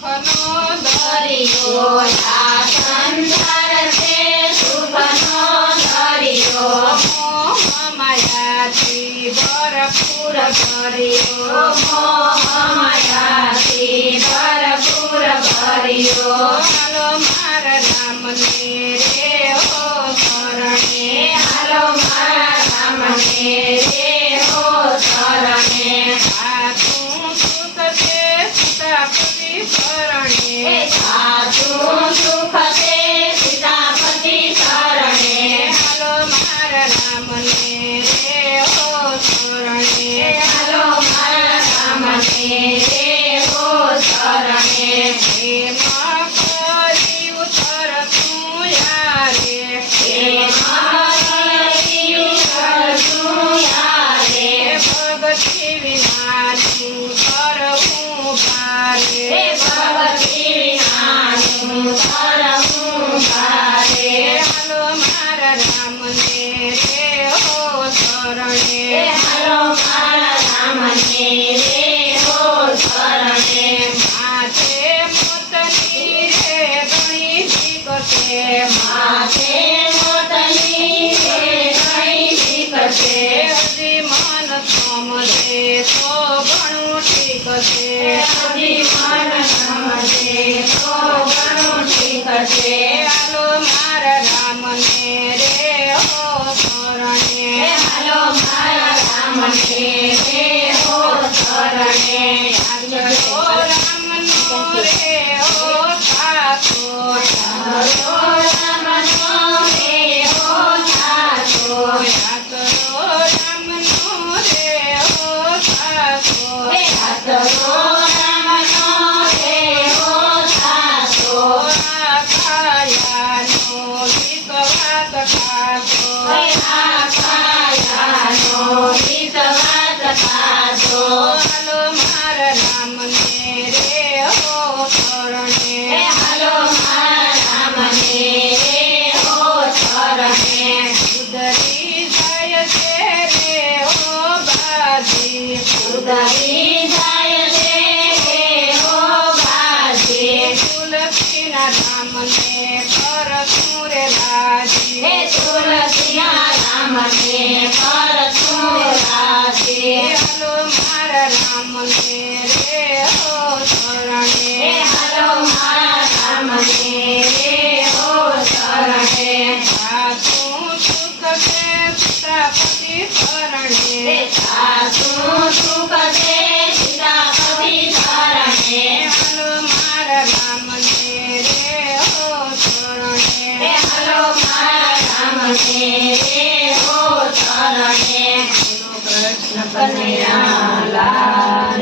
સુખનો દરિયો આ સંસાર છે સુખનો દરિયો મોહ માયાથી ભરપૂર ભર્યો મોહ માયાથી ભરપૂર ભર્યો હાલો મારા રામને રે હો શરણે હાલો મારા રામને રે હો શરણે સાચું સુખ છે સીતાપતિ શરણે સાચું સુખ છે સીતાપતિ શરણે હાલો મારા રામને રે હો શરણે હાલો મારા રામને રે હો શરણે પ્રેમ કરી ઉતર તું યારે પ્રેમ કરી ઉતર તું યારે ભગતિ વિનાનું કરવું ભારે ભગતિ વિનાનું કરવું ભારે હાલો મારા રામને રે હો શરણે હાલો મારા રામને રે હો શરણે માથે મોતની રે ઘણી દીકતે માથે મોતની રે ઘણી દીકતે હજી મન સમજે તો ઘણું ઠીક છે હજી મન સમજે તો ઘણું ઠીક છે હાલો મારા રામને રે હો શરણે હાલો મારા રામને રે હો શરણે હાલો રામનો રે હો સાચો હાલો રામનો રે હો સાચો હાલો રામનો રે હો સાચો હાલો રામનો રે હો સાચો આખાયાનો વિશ્વાસ ખાધો આખાયાનો વિશ્વાસ ખાધો હાલો મારા રામને રે હો શરણે હાલો મારા રામને રે હો શરણે ઉદરી જાય છે રે હો બાજી ઉદરી જાય છે રે હો બાજી તુલસીના રામને કરશું રે રાજી હે તુલસીના રામને કરશું રે રાજી હાલો મારા રામને રે હો શરણે હાલો મારા રામને રે હો શરણે સાચું સુખ છે સીતાપતિ શરણે સાચું સુખ છે સીતાપતિ શરણે હાલો મારા રામને રે હો શરણે હાલો મારા રામને રે હો શરણે કૃષ્ણ કનૈયા લાલ